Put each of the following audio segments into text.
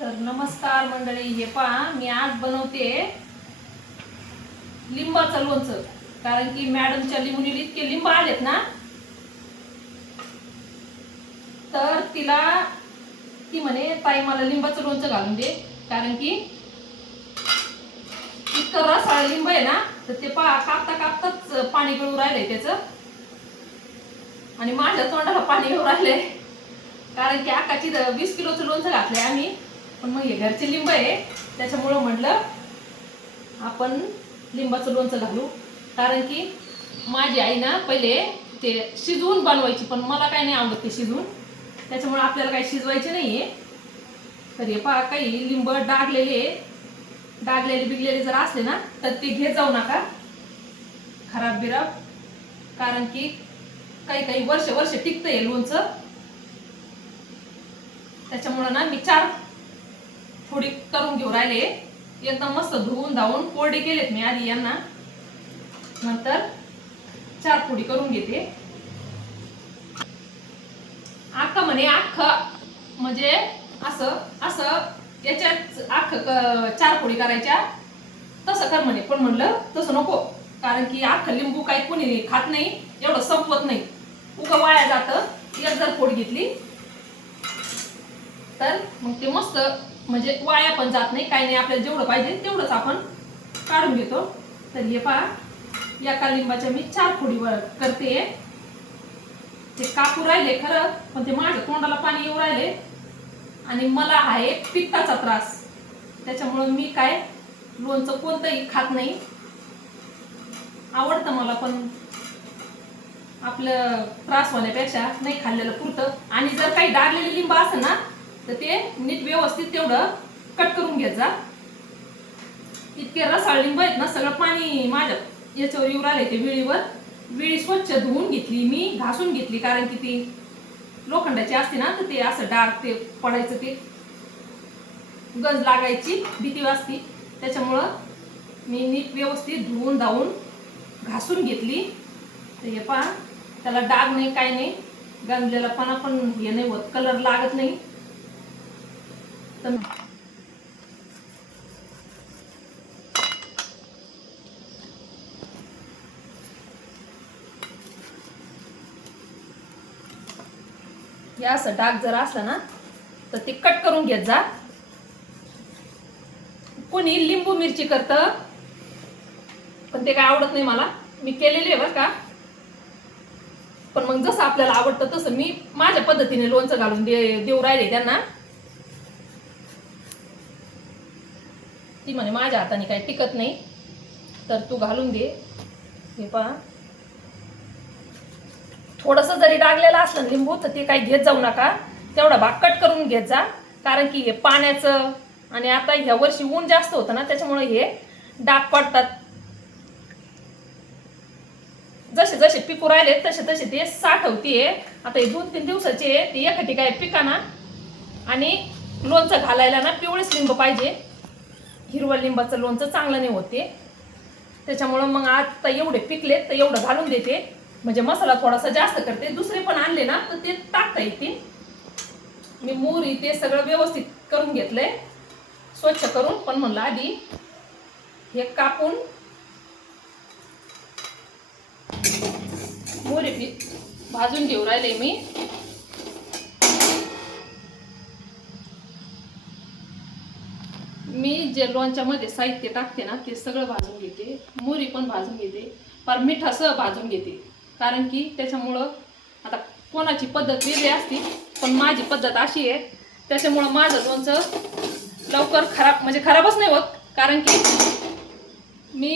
तर नमस्कार मंडळी, हे पहा मी आज बनवते लिंबाचं लोणचं. कारण की मॅडमच्या लिंबुनीला इतके लिंब आलेत ना, तर ती म्हणे ताई मला लिंबाचं लोणचं घालून दे. कारण की इतकं रसाळ लिंब आहे ना, तर ते पहा कापता कापताच पाणी गळून राहिलंय त्याचं, आणि माझ्या तोंडाला पाणी येऊ राहिलंय. कारण की आकाची 20 किलोचं लोणचं घातलंय आम्ही, पण मग हे घरचे लिंब आहे त्याच्यामुळं म्हटलं आपण लिंबाचं लोणचं घालू. कारण की माझी आई ना पहिले ते शिजवून बनवायची, पण मला काही नाही आवडत ते शिजवून, त्याच्यामुळे आपल्याला काही शिजवायचे नाहीये. तर हे पहा काही लिंब डागलेले बिगलेले जर असले ना, तर ते घेत जाऊ नका खराब बिराब. कारण की काही काही वर्ष टिकतं हे लोणचं. त्याच्यामुळं ना मी 4 फोडी करून घेऊ राहिले. एकदम मस्त धुवून धावून कोरडे केलेत मी आधी यांना, नंतर 4 फोडी करून घेते. आख्खा म्हणे म्हणजे असं असं याच्यात 4 फोडी करायच्या, तसं कर म्हणे. पण म्हणलं तसं नको, कारण की अख्खं लिंबू काही कोणी खात नाही, एवढं संपवत नाही, उगा वाया जातं. एक जर फोड घेतली तर मग ते मस्त म्हणजे वाया पण जात नाही, काही नाही. आपल्याला जेवढं पाहिजे तेवढंच आपण काढून घेतो. तर हे पहा एका लिंबाच्या मी 4 फोडी करते. ते कापू राहिले खरं, पण ते माझ्या तोंडाला पाणी येऊ राहिले, आणि मला आहे पित्ताचा त्रास. त्याच्यामुळं मी काय लोणचं कोणतंही खात नाही. आवडतं मला, पण आपलं त्रास होण्यापेक्षा नाही खाल्लेलं पुरतं. आणि जर काही डागलेली लिंब असेल ना, तर ते नीट व्यवस्थित तेवढं कट करून घेत जा. इतके रसाळ लिंब आहेत ना, सगळं पाणी माझ्या याच्यावर येऊ राहिले. ते विळी स्वच्छ धुवून घेतली मी, घासून घेतली. कारण की ती लोखंडाची असते ना, तर ते असं डाग ते पडायचं, ते गंज लागायची भीती वाटते. त्याच्यामुळं मी नीट व्यवस्थित धुवून धावून घासून घेतली. तर हे पहा त्याला डाग नाही, काय नाही, गंजलेला पण हे नाही होत, कलर लागत नाही. तर हे असं डाग जर असला ना, तर ते कट करून घेत जा. कोणी लिंबू मिरची करतं, पण ते काय आवडत नाही मला. मी केलेली आहे बरं का, पण मग जसं आपल्याला आवडतं तसं मी माझ्या पद्धतीने लोणचं घालून देऊ राहिले त्यांना. ती म्हणे माझ्या हाताने काही टिकत नाही, तर तू घालून दे. हे पहा थोडंसं जरी डागलेलं असलं लिंबू, तर ते काही घेत जाऊ नका, तेवढा भाग कट करून घेत जा. कारण की हे पाण्याचं, आणि आता ह्या वर्षी ऊन जास्त होतं ना, त्याच्यामुळे हे डाग पडतात. जसे जसे पिकू राहिले तसे तसे ते साठवतीये. आता हे 2-3 दिवसाचे ते एका ठिकाणी पिकाना. आणि लोणचं घालायला ना पिवळेच लिंब पाहिजे, हिरवं लिंबाचं लोणचं चांगलं नाही होते. त्याच्यामुळं मग आता एवढे पिकलेत तर एवढं घालून देते, म्हणजे मसाला थोडासा जास्त करते. दुसरे पण आणले ना तर ते टाकता येतील. मी मोहरी ते सगळं व्यवस्थित करून घेतलंय, स्वच्छ करून. पण म्हणलं आधी हे कापून मोहरी भाजून घेऊ राहिले मी जे लोणच्यामध्ये साहित्य टाकते ना, ते सगळं भाजून घेते. मोहरी पण भाजून घेते, पर मिठासह भाजून घेते. कारण की त्याच्यामुळं आता कोणाची पद्धत वेगळी असते, पण माझी पद्धत अशी आहे. त्याच्यामुळं माझं लोणचं लवकर म्हणजे खराबच नाही होत. कारण की मी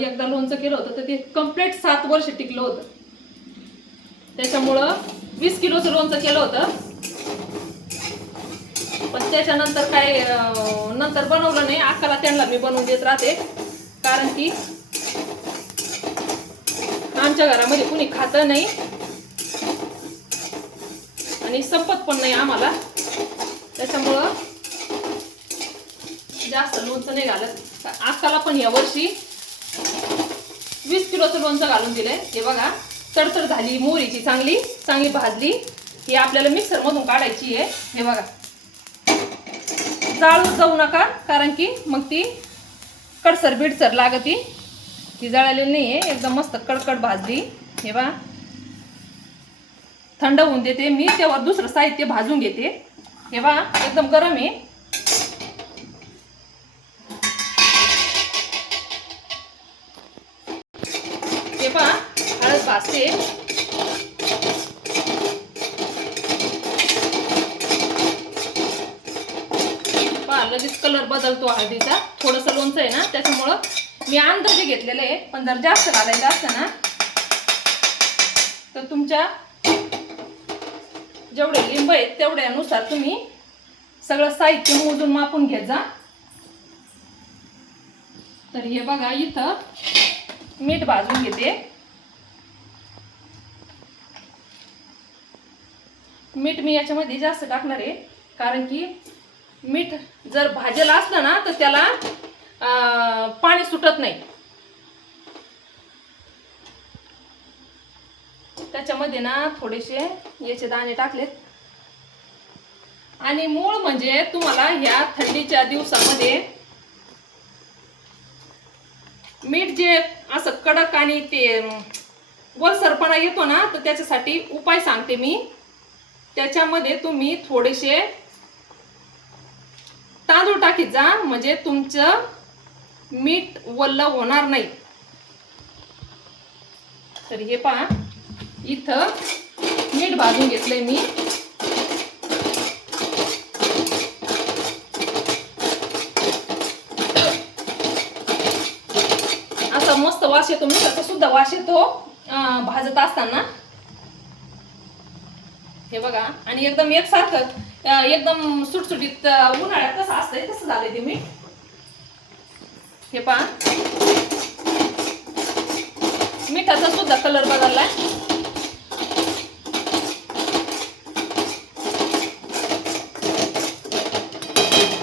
एकदा लोणचं केलं होतं, तर ते कंप्लीट 7 वर्ष टिकलं होतं. त्याच्यामुळं 20 किलोचं लोणचं केलं होतं, पण त्याच्यानंतर काय नंतर बनवलं नाही. अक्काला त्यांना मी बनवून देत राहते, कारण की आमच्या घरामध्ये कुणी खातं नाही, आणि संपत पण नाही आम्हाला. त्याच्यामुळं जास्त लोणचं नाही घालत. अक्काला पण या वर्षी 20 किलोचं लोणचं घालून दिलंय. हे बघा तडतड झाली, मोहरीची चांगली भाजली. ही आपल्याला मिक्सर मधून काढायची आहे. हे बघा जाळू जाऊ नका, कारण की मग ती कडसर बिडसर लागती. ती जळालेली नाही आहे, एकदम मस्त कडकड भाजली. हे बा, थंड होऊन देते मी, त्यावर दुसरं साहित्य भाजून घेते. हे बा, एकदम गरम आहे. हे बा, हळद भाजते. लगेच कलर बदलतो हळदीचा. थोडंसं लोणचं आहे ना, त्याच्यामुळं मी अंदाजे घेतलेलं आहे. पण जर जास्त घालायचं असतं ना तर तुमच्या जेवढे लिंब आहेत तेवढ्यानुसार तुम्ही सगळं साहित्य मोजून मापून घ्या जा. तर हे बघा, इथं मीठ भाजून घेते. मीठ मी याच्यामध्ये जास्त टाकणार आहे, कारण की मीठ जर भाजेला असलं ना तर त्याला पाणी सुटत नाही. त्याच्यामध्ये ना थोडेसे याचे दाणे टाकलेत. आणि मूळ म्हणजे तुम्हाला ह्या थंडीच्या दिवसामध्ये मीठ जे असं कडक आणि ते वरसरपणा येतो ना, तर त्याच्यासाठी उपाय सांगते मी. त्याच्यामध्ये तुम्ही थोडेसे तांदूळ टाकीत जा, म्हणजे तुमचं मीठ वल्ल होणार नाही. तर हे पहा, इथं मीठ भाजून घेतलंय मी. असा मस्त वास येतो, मिठाचा सुद्धा वास येतो भाजत असताना. हे बघा, आणि एकदम एकसारखं एकदम सुटसुटीत उन्हाळ्यात कसं असतंय तसं झालंय ते मीठ. हे पहा, मिठाचा सुद्धा कलर बदललाय.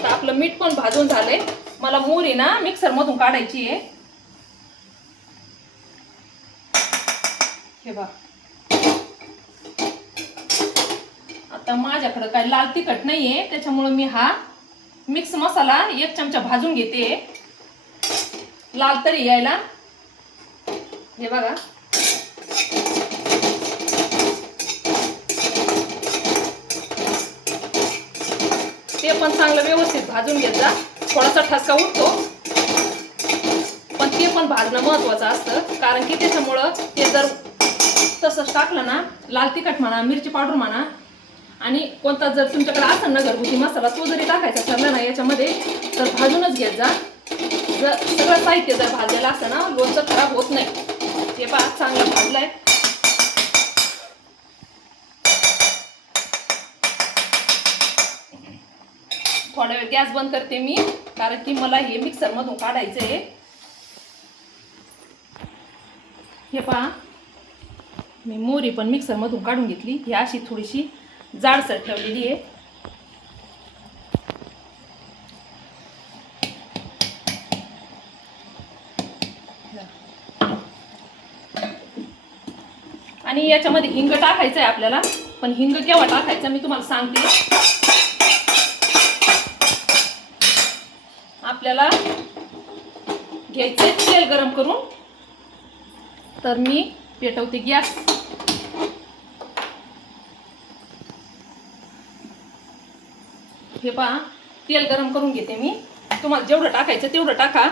तर आपलं मीठ पण भाजून झालंय. मला मोहरी ना मिक्सर मधून काढायची आहे. हे बघा, आता माझ्याकडे काय लाल तिखट नाहीये, त्याच्यामुळे मी हा मिक्स मसाला 1 चमचा भाजून घेते, लाल तरी यायला. हे बघा, ते पण चांगलं व्यवस्थित भाजून घेत जा. थोडासा ठसका उठतो, पण ते पण भाजणं महत्वाचं असतं, कारण की त्याच्यामुळं ते जर तसंच टाकलं ना, लाल तिखट म्हणा, मिरची पावडर म्हणा, आणि कोणता जर तुमच्याकडे असेल ना घरगुती मसाला, तो जरी टाकायचा ठरला ना याच्यामध्ये, तर भाजूनच घेत जा. जर सगळं साहित्य जर भाजलेलं असतं ना, लोणचं खराब होत नाही. हे पहा, चांगलं भाजलंय. थोडा वेळ गॅस बंद करते मी, कारण की मला हे मिक्सर मधून काढायचं आहे. हे पहा, मी मोहरी पण मिक्सर मधून काढून घेतली. ही अशी थोडीशी जाडसर ठेवलेली आहे. आणि याच्यामध्ये हिंग टाकायचं आहे आपल्याला, पण हिंग केव्हा टाकायचं मी तुम्हाला सांगते. आपल्याला घ्यायचे तेल गरम करून. तर मी पेटवते गॅस. हे पहा, तेल गरम करून घेते मी. तुम्हाला जेवढं टाकायचं तेवढं टाका.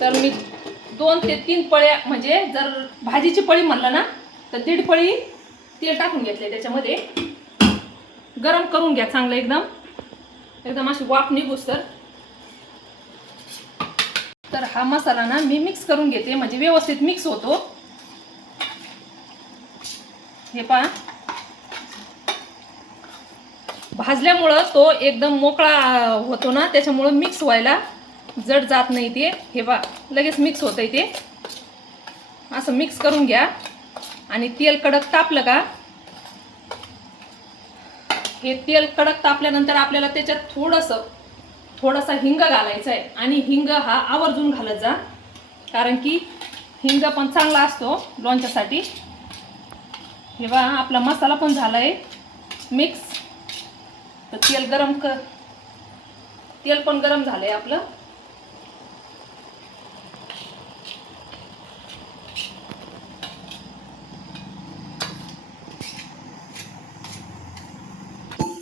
तर मी 2 ते 3 पळ्या, म्हणजे जर भाजीची पळी म्हणलं ना तर 1.5 पळी तेल टाकून घेतले. त्याच्यामध्ये गरम करून घ्या चांगलं, एकदम एकदम अशी वाफ निघूस. तर हा मसाला ना मी मिक्स करून घेते, म्हणजे व्यवस्थित मिक्स होतो. हे पहा, भाजल्यामुळं तो एकदम मोकळा होतो ना, त्याच्यामुळं मिक्स व्हायला जड जात नाही ते. हे पहा, लगेच मिक्स होतंय ते. असं मिक्स करून घ्या. आणि तेल कडक तापलं का, हे तेल कडक तापल्यानंतर आपल्याला त्याच्यात थोडासा हिंग घालायचा आहे. आणि हिंग हा आवर्जून घालत जा, कारण की हिंग पण चांगला असतो लोणच्यासाठी. हे बघा आपला मसाला पण झालाय मिक्स. तर तेल पण गरम झालंय आपलं.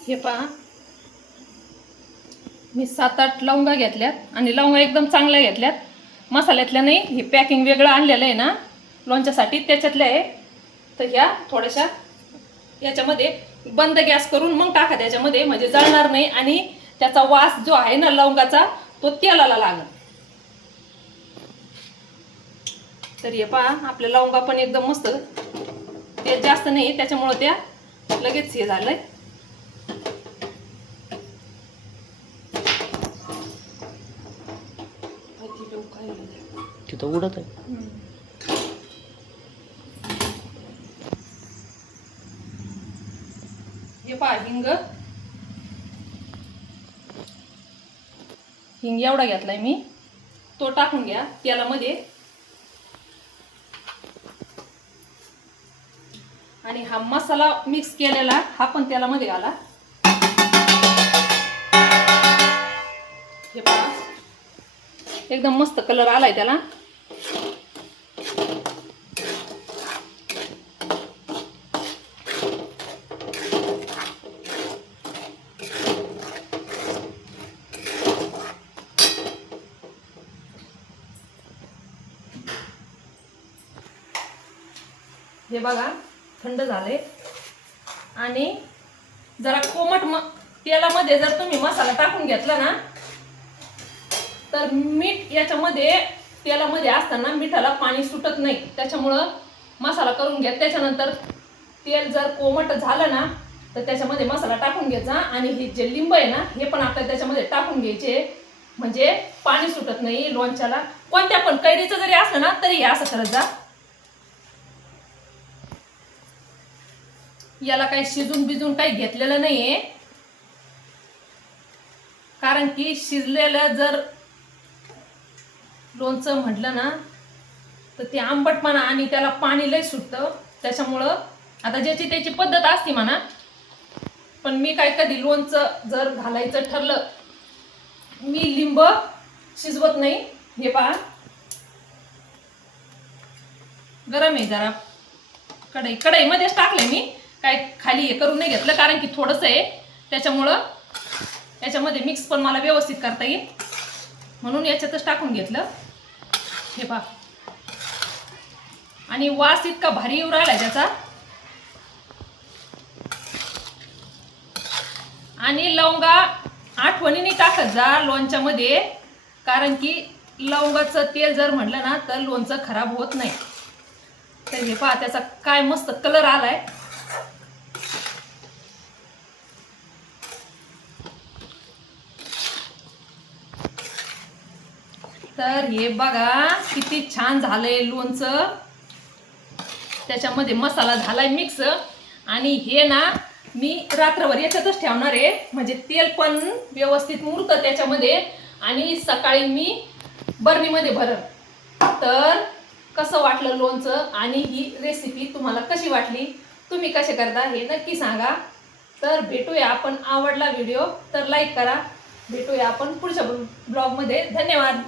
हे पहा मी 7-8 लवंगा घेतल्यात आणि लवंगा एकदम चांगल्या घेतल्यात. मसाल्यातल्या नाही, हे पॅकिंग वेगळं आणलेलं आहे ना लोणच्यासाठी, त्याच्यातल्या आहे. तर ह्या थोड्याशा याच्यामध्ये बंद गॅस करून मग टाका त्याच्यामध्ये, म्हणजे जळणार नाही आणि त्याचा वास जो आहे ना लवंगाचा तो तेलाला लागेल. तर हे पहा आपल्या लवंगा पण एकदम मस्त, ते जास्त नाही त्याच्यामुळे त्या लगेच हे झालंय. तिथं उडत आहे. हे पहा हिंग एवढा घेतलाय मी, तो टाकून घ्या तेलामध्ये. आणि हा मसाला मिक्स केलेला हा पण तेलामध्ये घाला. हे पहा एकदम मस्त कलर आलाय त्याला. हे बघा थंड झाले आणि जरा कोमट तेलामध्ये जर तुम्ही मसाला टाकून घेतला ना तर मीठ याच्यामध्ये तेलामध्ये असताना मिठाला पाणी सुटत नाही. त्याच्यामुळं मसाला करून घ्या. त्याच्यानंतर तेल जर कोमट झालं ना तर त्याच्यामध्ये मसाला टाकून घ्यायचा आणि हे जे लिंब आहे ना हे पण आपल्याला त्याच्यामध्ये टाकून घ्यायचे, म्हणजे पाणी सुटत नाही लोणच्याला. कोणत्या पण कैरीचं जरी असलं ना तरी हे असं करत जा. याला काही शिजून बिजून काही घेतलेलं नाहीये, कारण की शिजलेलं जर लोणचं म्हटलं ना तर ते आंबटपणा आणि त्याला पाणी लय सुटतं. त्याच्यामुळं आता ज्याची त्याची पद्धत असते म्हणा, पण मी काय कधी लोणचं जर घालायचं ठरलं मी लिंब शिजवत नाही. हे पहा गरम आहे जरा, कढईमध्येच टाकले मी, काय खाली हे करून नाही घेतलं कारण की थोडंसं आहे त्याच्यामुळं याच्यामध्ये मिक्स पण मला व्यवस्थित करता येईल म्हणून याच्यातच टाकून घेतलं. हे पहा आणि वास इतका भारी येऊ राहिला त्याचा. आणि लवंगा आठवणीने टाकत जा लोणच्यामध्ये, कारण की लवंगाचं तेल जर म्हटलं ना तर लोणचं खराब होत नाही. तर हे पहा त्याचा काय मस्त कलर आलाय. तर हे बघा किती छान झालंय लोणचं. त्याच्यामध्ये मसाला झालाय मिक्स आणि हे ना मी रात्रभर याच्यातच ठेवणार आहे, म्हणजे तेल पण व्यवस्थित मुरतं त्याच्यामध्ये आणि सकाळी मी बरणीमध्ये भरन. तर कसं वाटलं लोणचं आणि ही रेसिपी तुम्हाला कशी वाटली, तुम्ही कसे करता हे नक्की सांगा. तर भेटूया आपण, आवडला व्हिडिओ तर लाईक करा. भेटूया आपण पुढच्या ब्लॉगमध्ये. धन्यवाद.